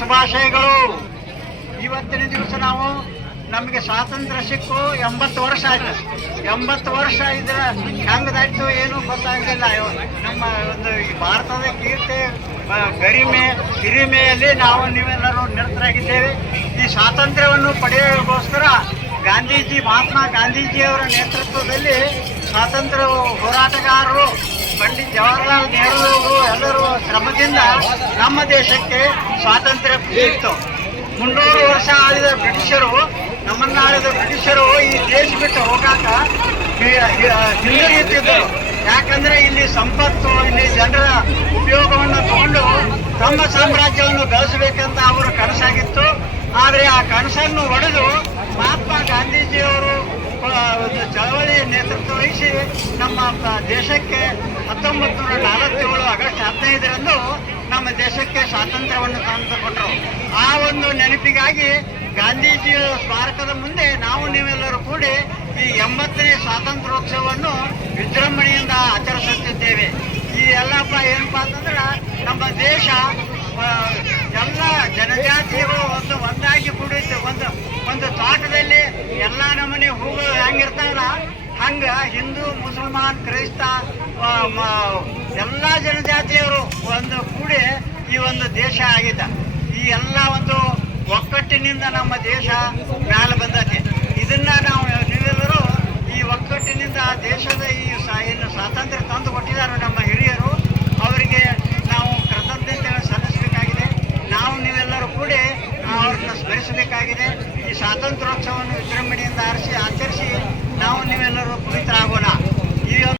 ಶುಭಾಶಯಗಳು. ಇವತ್ತಿನ ದಿವಸ ನಾವು ನಮಗೆ ಸ್ವಾತಂತ್ರ್ಯ ಸಿಕ್ಕು 80 ವರ್ಷ ಆಯ್ತು. 80 ವರ್ಷ ಇದ್ರೆ ಹೆಂಗದಾಯ್ತು ಏನು ಗೊತ್ತಾಗಲಿಲ್ಲ. ನಮ್ಮ ಒಂದು ಈ ಭಾರತದ ಕೀರ್ತಿ ಗರಿಮೆ ಹಿರಿಮೆಯಲ್ಲಿ ನಾವು ನೀವೆಲ್ಲರೂ ನಿರತರಾಗಿದ್ದೇವೆ. ಈ ಸ್ವಾತಂತ್ರ್ಯವನ್ನು ಪಡೆಯೋಗೋಸ್ಕರ ಗಾಂಧೀಜಿ ಮಹಾತ್ಮ ಗಾಂಧೀಜಿಯವರ ನೇತೃತ್ವದಲ್ಲಿ ಸ್ವಾತಂತ್ರ್ಯ ಹೋರಾಟಗಾರರು ಪಂಡಿತ್ ಜವಾಹರ್ಲಾಲ್ ನೆಹರು ಎಲ್ಲರೂ ಶ್ರಮದಿಂದ ನಮ್ಮ ದೇಶಕ್ಕೆ ಸ್ವಾತಂತ್ರ್ಯ ಸಿಕ್ತು. 300 ವರ್ಷ ಆಳಿದ ಬ್ರಿಟಿಷರು ನಮ್ಮನ್ನಾಳಿದ ಬ್ರಿಟಿಷರು ಈ ದೇಶ ಬಿಟ್ಟು ಹೋಗಾಕ ಹಿಂದಿರುಗುತ್ತಿದ್ದರು. ಯಾಕಂದ್ರೆ ಇಲ್ಲಿ ಸಂಪತ್ತು, ಇಲ್ಲಿ ಜನರ ಉಪಯೋಗವನ್ನು ತಗೊಂಡು ತಮ್ಮ ಸಾಮ್ರಾಜ್ಯವನ್ನು ಬೆಳೆಸಬೇಕಂತ ಅವರ ಕನಸಾಗಿತ್ತು. ಆದರೆ ಆ ಕನಸನ್ನು ಒಡೆದು ಮಹಾತ್ಮ ಗಾಂಧೀಜಿಯವರು ಚಳವಳಿ ನೇತೃತ್ವ ವಹಿಸಿ ನಮ್ಮ ದೇಶಕ್ಕೆ 1947 ಆಗಸ್ಟ್ 15ರಂದು ನಮ್ಮ ದೇಶಕ್ಕೆ ಸ್ವಾತಂತ್ರ್ಯವನ್ನು ತಂದುಕೊಟ್ಟರು. ಆ ಒಂದು ನೆನಪಿಗಾಗಿ ಗಾಂಧೀಜಿಯ ಸ್ಮಾರಕದ ಮುಂದೆ ನಾವು ನೀವೆಲ್ಲರೂ ಕೂಡಿ ಈ 80ನೇ ಸ್ವಾತಂತ್ರ್ಯೋತ್ಸವವನ್ನು ವಿಜೃಂಭಣೆಯಿಂದ ಆಚರಿಸುತ್ತಿದ್ದೇವೆ. ಈ ಎಲ್ಲಪ್ಪ ಏನಪ್ಪ ಅಂತಂದ್ರೆ ನಮ್ಮ ದೇಶ ಎಲ್ಲ ಜನಜಾತಿಗಳು ಒಂದಾಗಿ ಕೂಡಿತ್ತು. ಒಂದು ತೋಟದಲ್ಲಿ ಎಲ್ಲ ನಮೂನೆ ಹೂಗಳು ಹೆಂಗಿರ್ತಾವಲ್ಲ ಹಂಗ ಹಿಂದೂ, ಮುಸಲ್ಮಾನ್, ಕ್ರೈಸ್ತ ಎಲ್ಲ ಜನಜಾತಿಯವರು ಒಂದು ಕೂಡಿ ಈ ಒಂದು ದೇಶ ಆಗಿದೆ. ಈ ಎಲ್ಲ ಒಂದು ಒಕ್ಕಟ್ಟಿನಿಂದ ನಮ್ಮ ದೇಶ ಮ್ಯಾಲೆ ಬಂದೈತಿ. ಇದನ್ನ ನಾವು ನೀವೆಲ್ಲರೂ ಈ ಒಕ್ಕಟ್ಟಿನಿಂದ ದೇಶದ ಈ ಏನು ಸ್ವಾತಂತ್ರ್ಯ ತಂದು ಕೊಟ್ಟಿದ್ದಾರೆ ನಮ್ಮ ಹಿರಿಯರು, ಅವರಿಗೆ ನಾವು ಕೃತಜ್ಞತೆಗಳನ್ನು ಸಲ್ಲಿಸಬೇಕಾಗಿದೆ. ನಾವು ನೀವೆಲ್ಲರೂ ಕೂಡಿ ಅವ್ರನ್ನ ಸ್ಮರಿಸಬೇಕಾಗಿದೆ. ಈ ಸ್ವಾತಂತ್ರ್ಯೋತ್ಸವವನ್ನು